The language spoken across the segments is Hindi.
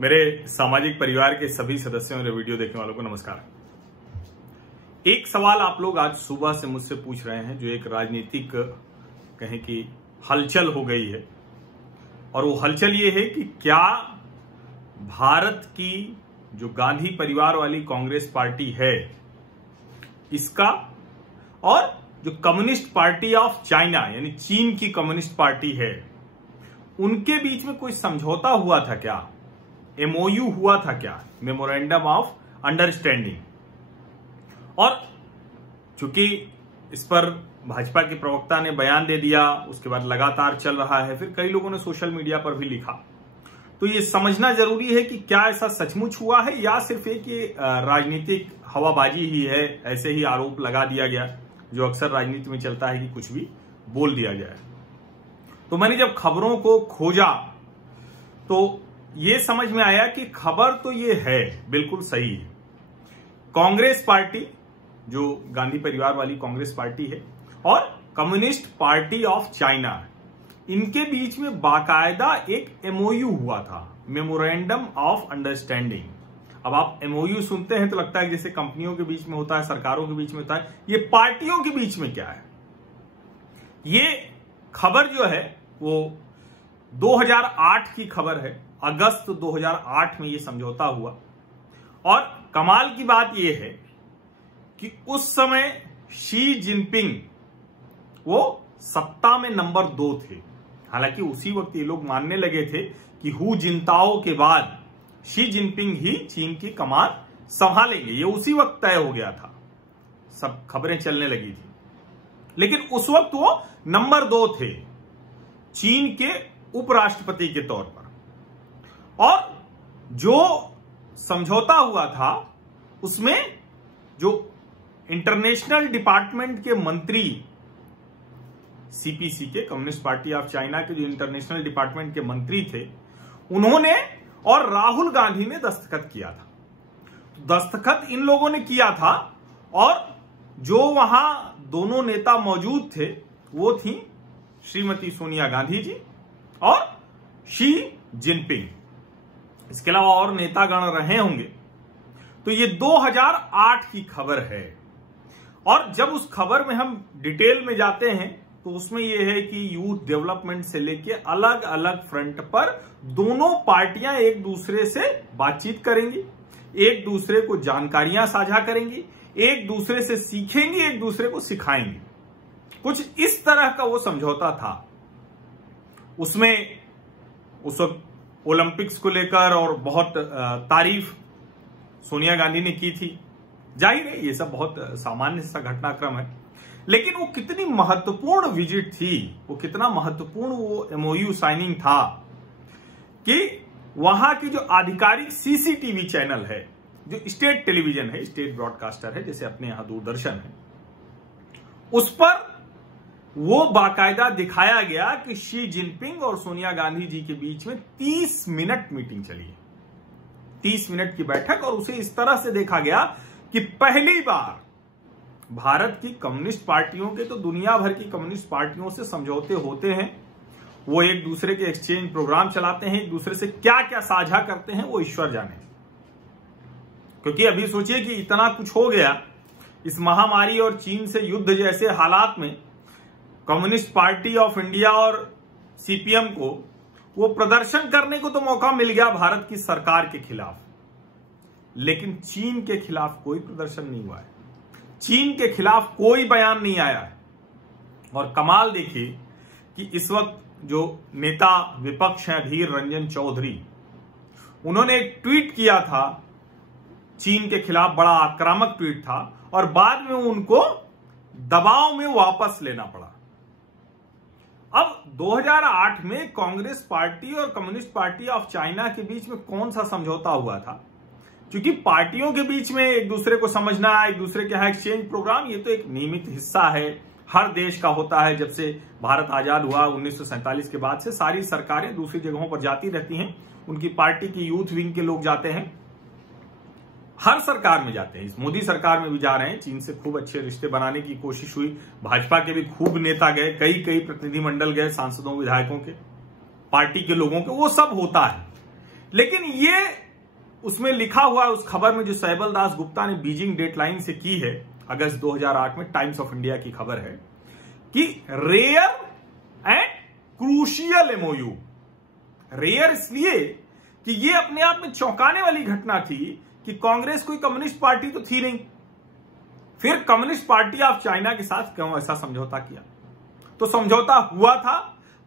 मेरे सामाजिक परिवार के सभी सदस्यों और वीडियो देखने वालों को नमस्कार। एक सवाल आप लोग आज सुबह से मुझसे पूछ रहे हैं, जो एक राजनीतिक कहें कि हलचल हो गई है, और वो हलचल ये है कि क्या भारत की जो गांधी परिवार वाली कांग्रेस पार्टी है इसका और जो कम्युनिस्ट पार्टी ऑफ चाइना यानी चीन की कम्युनिस्ट पार्टी है उनके बीच में कोई समझौता हुआ था क्या, एमओयू हुआ था क्या, मेमोरेंडम ऑफ अंडरस्टैंडिंग। और चूंकि इस पर भाजपा के प्रवक्ता ने बयान दे दिया, उसके बाद लगातार चल रहा है, फिर कई लोगों ने सोशल मीडिया पर भी लिखा, तो ये समझना जरूरी है कि क्या ऐसा सचमुच हुआ है या सिर्फ एक ये राजनीतिक हवाबाजी ही है, ऐसे ही आरोप लगा दिया गया, जो अक्सर राजनीति में चलता है कि कुछ भी बोल दिया गया है। तो मैंने जब खबरों को खोजा तो ये समझ में आया कि खबर तो ये है, बिल्कुल सही है। कांग्रेस पार्टी जो गांधी परिवार वाली कांग्रेस पार्टी है और कम्युनिस्ट पार्टी ऑफ चाइना, इनके बीच में बाकायदा एक एमओयू हुआ था, मेमोरेंडम ऑफ अंडरस्टैंडिंग। अब आप एमओयू सुनते हैं तो लगता है जैसे कंपनियों के बीच में होता है, सरकारों के बीच में होता है, ये पार्टियों के बीच में क्या है। ये खबर जो है वो 2008 की खबर है, अगस्त 2008 में ये समझौता हुआ। और कमाल की बात यह है कि उस समय शी जिनपिंग वो सत्ता में नंबर 2 थे। हालांकि उसी वक्त ये लोग मानने लगे थे कि हु जिनताओ के बाद शी जिनपिंग ही चीन की कमान संभालेंगे, ये उसी वक्त तय हो गया था, सब खबरें चलने लगी थी। लेकिन उस वक्त वो नंबर 2 थे चीन के उपराष्ट्रपति के तौर पर। और जो समझौता हुआ था उसमें जो इंटरनेशनल डिपार्टमेंट के मंत्री, सीपीसी के, कम्युनिस्ट पार्टी ऑफ चाइना के जो इंटरनेशनल डिपार्टमेंट के मंत्री थे, उन्होंने और राहुल गांधी ने दस्तखत किया था। तो दस्तखत इन लोगों ने किया था और जो वहां दोनों नेता मौजूद थे वो थी श्रीमती सोनिया गांधी जी और शी जिनपिंग। इसके अलावा और नेतागण रहे होंगे। तो ये 2008 की खबर है। और जब उस खबर में हम डिटेल में जाते हैं तो उसमें यह है कि यूथ डेवलपमेंट से लेके अलग अलग फ्रंट पर दोनों पार्टियां एक दूसरे से बातचीत करेंगी, एक दूसरे को जानकारियां साझा करेंगी, एक दूसरे से सीखेंगी, एक दूसरे को सिखाएंगी। कुछ इस तरह का वो समझौता था। उसमें उस वक्त ओलंपिक्स को लेकर और बहुत तारीफ सोनिया गांधी ने की थी। जाहिर है ये सब बहुत सामान्य सा घटनाक्रम है, लेकिन वो कितनी महत्वपूर्ण विजिट थी, वो कितना महत्वपूर्ण वो एमओयू साइनिंग था कि वहां की जो आधिकारिक सीसीटीवी चैनल है, जो स्टेट टेलीविजन है, स्टेट ब्रॉडकास्टर है, जैसे अपने यहां दूरदर्शन है, उस पर वो बाकायदा दिखाया गया कि शी जिनपिंग और सोनिया गांधी जी के बीच में 30 मिनट मीटिंग चली है, 30 मिनट की बैठक। और उसे इस तरह से देखा गया कि पहली बार भारत की कम्युनिस्ट पार्टियों के, तो दुनिया भर की कम्युनिस्ट पार्टियों से समझौते होते हैं, वो एक दूसरे के एक्सचेंज प्रोग्राम चलाते हैं, एक दूसरे से क्या क्या साझा करते हैं वो ईश्वर जाने। क्योंकि अभी सोचिए कि इतना कुछ हो गया इस महामारी और चीन से युद्ध जैसे हालात में, कम्युनिस्ट पार्टी ऑफ इंडिया और सीपीएम को वो प्रदर्शन करने को तो मौका मिल गया भारत की सरकार के खिलाफ, लेकिन चीन के खिलाफ कोई प्रदर्शन नहीं हुआ है, चीन के खिलाफ कोई बयान नहीं आया है। और कमाल देखिए कि इस वक्त जो नेता विपक्ष हैं अधीर रंजन चौधरी, उन्होंने एक ट्वीट किया था चीन के खिलाफ, बड़ा आक्रामक ट्वीट था, और बाद में उनको दबाव में वापस लेना पड़ा। अब 2008 में कांग्रेस पार्टी और कम्युनिस्ट पार्टी ऑफ चाइना के बीच में कौन सा समझौता हुआ था? क्योंकि पार्टियों के बीच में एक दूसरे को समझना, एक दूसरे के यहां एक्सचेंज प्रोग्राम, ये तो एक नियमित हिस्सा है, हर देश का होता है। जब से भारत आजाद हुआ 1947 के बाद से सारी सरकारें दूसरी जगहों पर जाती रहती हैं, उनकी पार्टी की यूथ विंग के लोग जाते हैं, हर सरकार में जाते हैं। इस मोदी सरकार में भी जा रहे हैं, चीन से खूब अच्छे रिश्ते बनाने की कोशिश हुई, भाजपा के भी खूब नेता गए, कई प्रतिनिधिमंडल गए, सांसदों विधायकों के, पार्टी के लोगों के, वो सब होता है। लेकिन ये उसमें लिखा हुआ है उस खबर में जो सैबल दास गुप्ता ने बीजिंग डेटलाइन से की है अगस्त 2008 में, टाइम्स ऑफ इंडिया की खबर है कि rare and crucial MOU. Rare इसलिए कि ये अपने आप में चौंकाने वाली घटना थी कि कांग्रेस कोई कम्युनिस्ट पार्टी तो थी नहीं, फिर कम्युनिस्ट पार्टी ऑफ चाइना के साथ क्यों ऐसा समझौता किया। तो समझौता हुआ था,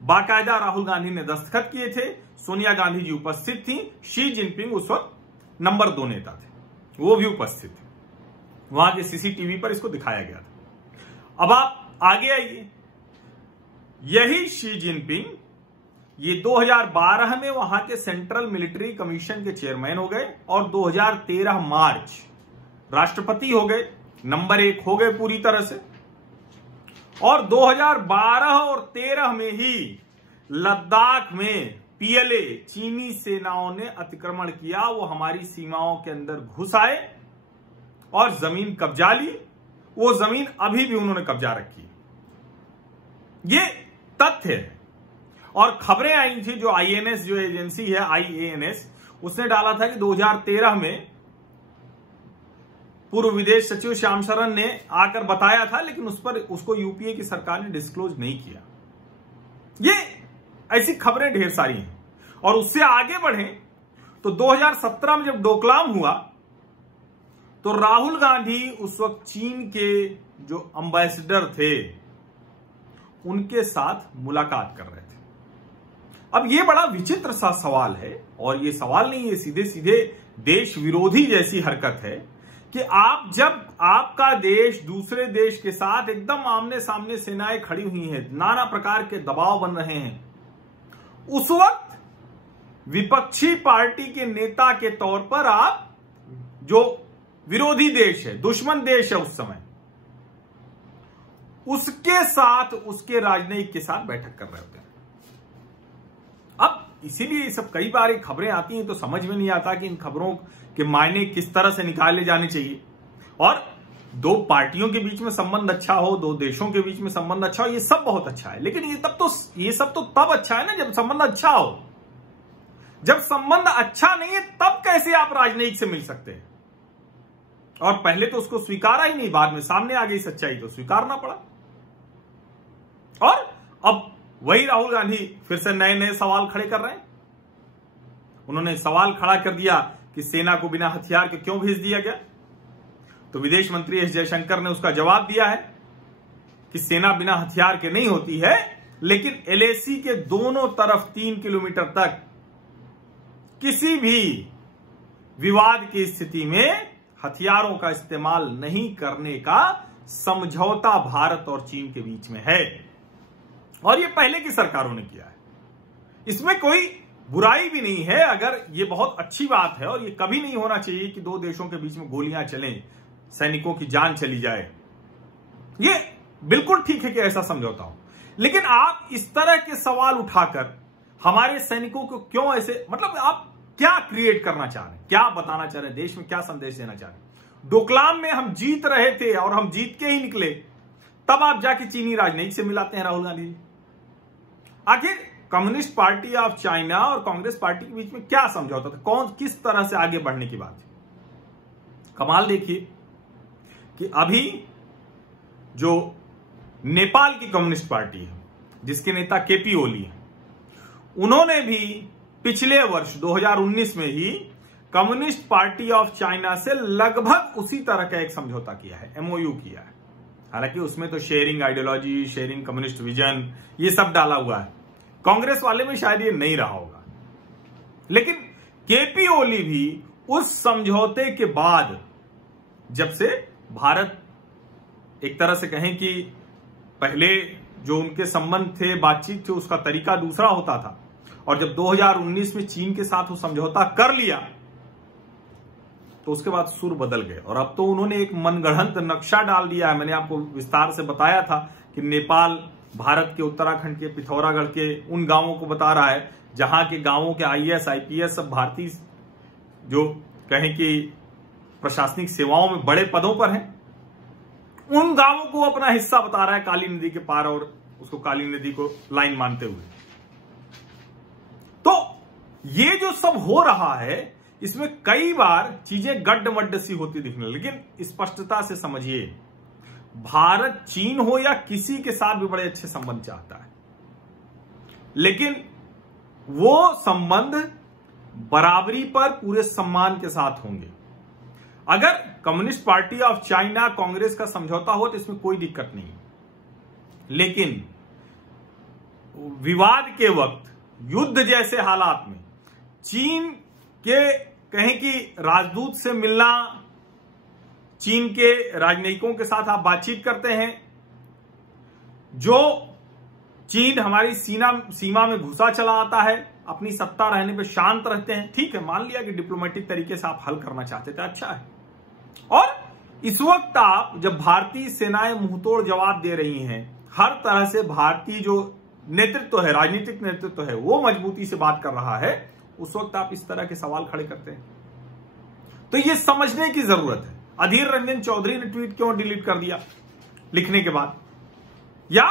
बाकायदा राहुल गांधी ने दस्तखत किए थे, सोनिया गांधी जी उपस्थित थी, शी जिनपिंग उस वक्त नंबर 2 नेता थे, वो भी उपस्थित थे, वहां के सीसीटीवी पर इसको दिखाया गया था। अब आप आगे आइए, यही शी जिनपिंग ये 2012 में वहां के सेंट्रल मिलिट्री कमीशन के चेयरमैन हो गए और 2013 मार्च राष्ट्रपति हो गए, नंबर 1 हो गए पूरी तरह से। और 2012 और 13 में ही लद्दाख में पीएलए चीनी सेनाओं ने अतिक्रमण किया, वो हमारी सीमाओं के अंदर घुस आए और जमीन कब्जा ली। वो जमीन अभी भी उन्होंने कब्जा रखी है, ये तथ्य है। और खबरें आई थी, जो आईएनएस जो एजेंसी है आईएएनएस, उसने डाला था कि 2013 में पूर्व विदेश सचिव श्याम शरण ने आकर बताया था, लेकिन उस पर उसको यूपीए की सरकार ने डिस्क्लोज नहीं किया। ये ऐसी खबरें ढेर सारी हैं। और उससे आगे बढ़े तो 2017 में जब डोकलाम हुआ तो राहुल गांधी उस वक्त चीन के जो एम्बेसडर थे उनके साथ मुलाकात कर रहे थे। अब ये बड़ा विचित्र सा सवाल है, और ये सवाल नहीं, ये सीधे सीधे देश विरोधी जैसी हरकत है कि आप जब आपका देश दूसरे देश के साथ एकदम आमने सामने सेनाएं खड़ी हुई हैं, नाना प्रकार के दबाव बन रहे हैं, उस वक्त विपक्षी पार्टी के नेता के तौर पर आप जो विरोधी देश है, दुश्मन देश है उस समय, उसके साथ उसके राजनयिक के साथ बैठक कर रहे होते हैं। अब इसीलिए सब कई बार ये खबरें आती हैं तो समझ में नहीं आता कि इन खबरों के मायने किस तरह से निकाले जाने चाहिए। और दो पार्टियों के बीच में संबंध अच्छा हो, दो देशों के बीच में संबंध अच्छा हो, ये सब बहुत अच्छा है, लेकिन ये सब तो तब अच्छा है ना जब संबंध अच्छा हो। जब संबंध अच्छा नहीं है तब कैसे आप राजनयिक से मिल सकते हैं। और पहले तो उसको स्वीकारा ही नहीं, बाद में सामने आ गई सच्चाई तो स्वीकारना पड़ा। और अब वही राहुल गांधी फिर से नए नए सवाल खड़े कर रहे हैं। उन्होंने सवाल खड़ा कर दिया कि सेना को बिना हथियार के क्यों भेज दिया गया। तो विदेश मंत्री एस जयशंकर ने उसका जवाब दिया है कि सेना बिना हथियार के नहीं होती है, लेकिन एलएसी के दोनों तरफ 3 किलोमीटर तक किसी भी विवाद की स्थिति में हथियारों का इस्तेमाल नहीं करने का समझौता भारत और चीन के बीच में है, और ये पहले की सरकारों ने किया है। इसमें कोई बुराई भी नहीं है, अगर ये बहुत अच्छी बात है, और ये कभी नहीं होना चाहिए कि दो देशों के बीच में गोलियां चलें, सैनिकों की जान चली जाए। ये बिल्कुल ठीक है कि ऐसा समझौता हो, लेकिन आप इस तरह के सवाल उठाकर हमारे सैनिकों को क्यों ऐसे, मतलब आप क्या क्रिएट करना चाह रहे हैं, क्या बताना चाह रहे हैं, देश में क्या संदेश देना चाह रहे हैं। डोकलाम में हम जीत रहे थे और हम जीत के ही निकले, तब आप जाके चीनी राजनयिक से मिलाते हैं राहुल गांधी जी। आखिर कम्युनिस्ट पार्टी ऑफ चाइना और कांग्रेस पार्टी के बीच में क्या समझौता था, कौन किस तरह से आगे बढ़ने की बात थी। कमाल देखिए कि अभी जो नेपाल की कम्युनिस्ट पार्टी है, जिसके नेता केपी ओली है, उन्होंने भी पिछले वर्ष 2019 में ही कम्युनिस्ट पार्टी ऑफ चाइना से लगभग उसी तरह का एक समझौता किया है, एमओयू किया है। हालांकि उसमें तो sharing ideology, sharing communist vision, ये सब डाला हुआ है। कांग्रेस वाले में शायद ये नहीं रहा होगा, लेकिन केपी ओली भी उस समझौते के बाद, जब से भारत एक तरह से कहें कि पहले जो उनके संबंध थे, बातचीत थे, उसका तरीका दूसरा होता था, और जब 2019 में चीन के साथ वो समझौता कर लिया तो उसके बाद सुर बदल गए, और अब तो उन्होंने एक मनगढ़ंत नक्शा डाल दिया है। मैंने आपको विस्तार से बताया था कि नेपाल भारत के उत्तराखंड के पिथौरागढ़ के उन गांवों को बता रहा है जहां के गांवों के आईएएस आईपीएस सब भारतीय जो कहें कि प्रशासनिक सेवाओं में बड़े पदों पर हैं, उन गांवों को अपना हिस्सा बता रहा है काली नदी के पार, और उसको काली नदी को लाइन मानते हुए। तो ये जो सब हो रहा है इसमें कई बार चीजें गड्ढमड्ढ सी होती दिखने, लेकिन स्पष्टता से समझिए, भारत चीन हो या किसी के साथ भी बड़े अच्छे संबंध चाहता है, लेकिन वो संबंध बराबरी पर पूरे सम्मान के साथ होंगे। अगर communist party of China Congress का समझौता हो तो इसमें कोई दिक्कत नहीं, लेकिन विवाद के वक्त, युद्ध जैसे हालात में चीन के कहें कि राजदूत से मिलना, चीन के राजनयिकों के साथ आप बातचीत करते हैं, जो चीन हमारी सीमा में घुसा चला आता है, अपनी सत्ता रहने पे शांत रहते हैं, ठीक है, मान लिया कि डिप्लोमेटिक तरीके से आप हल करना चाहते थे, अच्छा है। और इस वक्त आप जब भारतीय सेनाएं मुंहतोड़ जवाब दे रही हैं, हर तरह से भारतीय जो नेतृत्व है, राजनीतिक नेतृत्व है, वो मजबूती से बात कर रहा है, उस वक्त आप इस तरह के सवाल खड़े करते हैं। तो ये समझने की जरूरत है, अधीर रंजन चौधरी ने ट्वीट क्यों डिलीट कर दिया लिखने के बाद, या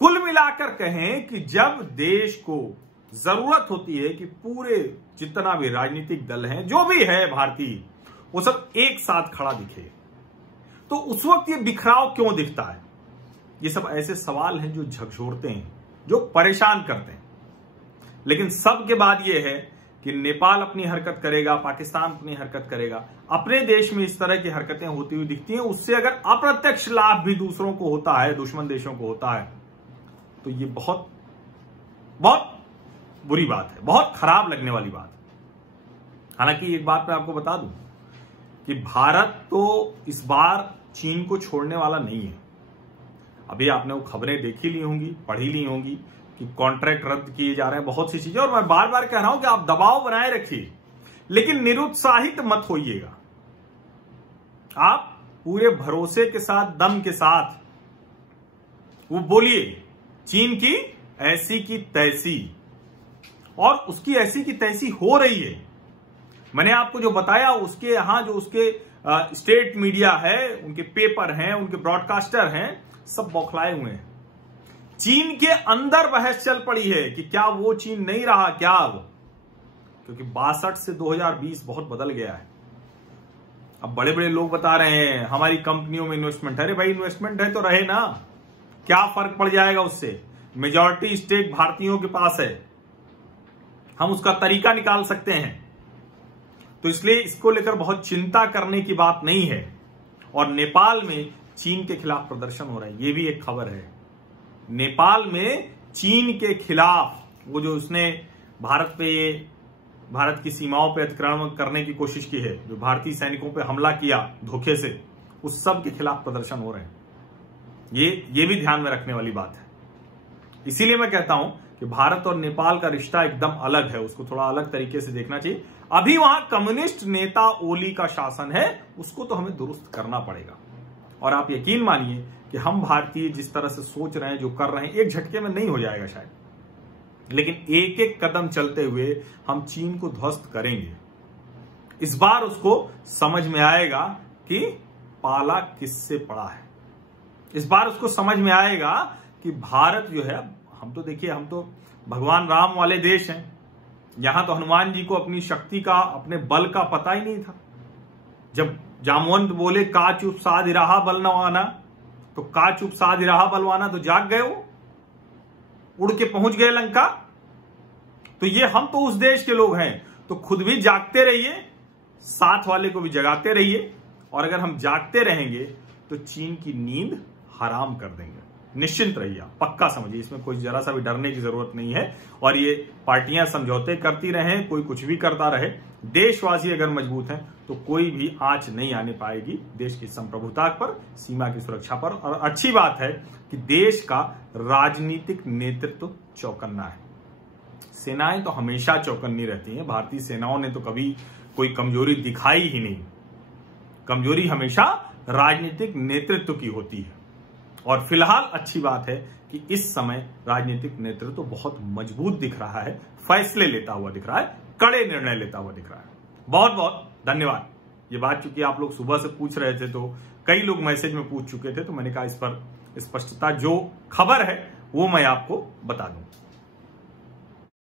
कुल मिलाकर कहें कि जब देश को जरूरत होती है कि पूरे जितना भी राजनीतिक दल हैं, जो भी है भारतीय, वो सब एक साथ खड़ा दिखे, तो उस वक्त ये बिखराव क्यों दिखता है? ये सब ऐसे सवाल हैं जो झकझोरते हैं, जो परेशान करते हैं। लेकिन सबके बाद ये है कि नेपाल अपनी हरकत करेगा, पाकिस्तान अपनी हरकत करेगा, अपने देश में इस तरह की हरकतें होती हुई दिखती हैं, उससे अगर अप्रत्यक्ष लाभ भी दूसरों को होता है, दुश्मन देशों को होता है, तो ये बहुत बहुत बुरी बात है, बहुत खराब लगने वाली बात है। हालांकि एक बात मैं आपको बता दूं कि भारत तो इस बार चीन को छोड़ने वाला नहीं है। अभी आपने वो खबरें देखी ली होंगी, पढ़ी ली होंगी कि कॉन्ट्रैक्ट रद्द किए जा रहे हैं, बहुत सी चीजें, और मैं बार बार कह रहा हूं कि आप दबाव बनाए रखिए, लेकिन निरुत्साहित मत होइएगा। आप पूरे भरोसे के साथ, दम के साथ वो बोलिए, चीन की ऐसी की तैसी, और उसकी ऐसी की तैसी हो रही है। मैंने आपको जो बताया, उसके यहां जो उसके स्टेट मीडिया है, उनके पेपर हैं, उनके ब्रॉडकास्टर हैं, सब बौखलाए हुए हैं। चीन के अंदर बहस चल पड़ी है कि क्या वो चीन नहीं रहा क्या अब, क्योंकि 62 से 2020 बहुत बदल गया है। अब बड़े बड़े लोग बता रहे हैं हमारी कंपनियों में इन्वेस्टमेंट है। अरे भाई, इन्वेस्टमेंट है तो रहे ना, क्या फर्क पड़ जाएगा उससे? मेजॉरिटी स्टेक भारतीयों के पास है, हम उसका तरीका निकाल सकते हैं। तो इसलिए इसको लेकर बहुत चिंता करने की बात नहीं है। और नेपाल में चीन के खिलाफ प्रदर्शन हो रहा है, ये भी एक खबर है। नेपाल में चीन के खिलाफ वो जो उसने भारत की सीमाओं पर अतिक्रमण करने की कोशिश की है, जो भारतीय सैनिकों पर हमला किया धोखे से, उस सब के खिलाफ प्रदर्शन हो रहे हैं। ये भी ध्यान में रखने वाली बात है। इसीलिए मैं कहता हूं कि भारत और नेपाल का रिश्ता एकदम अलग है, उसको थोड़ा अलग तरीके से देखना चाहिए। अभी वहां कम्युनिस्ट नेता ओली का शासन है, उसको तो हमें दुरुस्त करना पड़ेगा। और आप यकीन मानिए कि हम भारतीय जिस तरह से सोच रहे हैं, जो कर रहे हैं, एक झटके में नहीं हो जाएगा शायद, लेकिन एक एक कदम चलते हुए हम चीन को ध्वस्त करेंगे। इस बार उसको समझ में आएगा कि पाला किससे पड़ा है। इस बार उसको समझ में आएगा कि भारत जो है, हम तो देखिए, हम तो भगवान राम वाले देश हैं। यहां तो हनुमान जी को अपनी शक्ति का, अपने बल का पता ही नहीं था। जब जामवंत बोले का चुप साध रहा बल नवाना, तो का चुप साध रहा बलवाना, तो जाग गए, वो उड़ के पहुंच गए लंका। तो ये हम तो उस देश के लोग हैं, तो खुद भी जागते रहिए, साथ वाले को भी जगाते रहिए। और अगर हम जागते रहेंगे तो चीन की नींद हराम कर देंगे। निश्चिंत रहिए, पक्का समझिए, इसमें कोई जरा सा भी डरने की जरूरत नहीं है। और ये पार्टियां समझौते करती रहें, कोई कुछ भी करता रहे, देशवासी अगर मजबूत हैं तो कोई भी आंच नहीं आने पाएगी देश की संप्रभुता पर, सीमा की सुरक्षा पर। और अच्छी बात है कि देश का राजनीतिक नेतृत्व चौकन्ना है। सेनाएं तो हमेशा चौकन्नी रहती हैं, भारतीय सेनाओं ने तो कभी कोई कमजोरी दिखाई ही नहीं। कमजोरी हमेशा राजनीतिक नेतृत्व की होती है। और फिलहाल अच्छी बात है कि इस समय राजनीतिक नेतृत्व तो बहुत मजबूत दिख रहा है, फैसले लेता हुआ दिख रहा है, कड़े निर्णय लेता हुआ दिख रहा है। बहुत बहुत धन्यवाद। ये बात चूंकि आप लोग सुबह से पूछ रहे थे, तो कई लोग मैसेज में पूछ चुके थे, तो मैंने कहा इस पर स्पष्टता, जो खबर है वो मैं आपको बता दूं।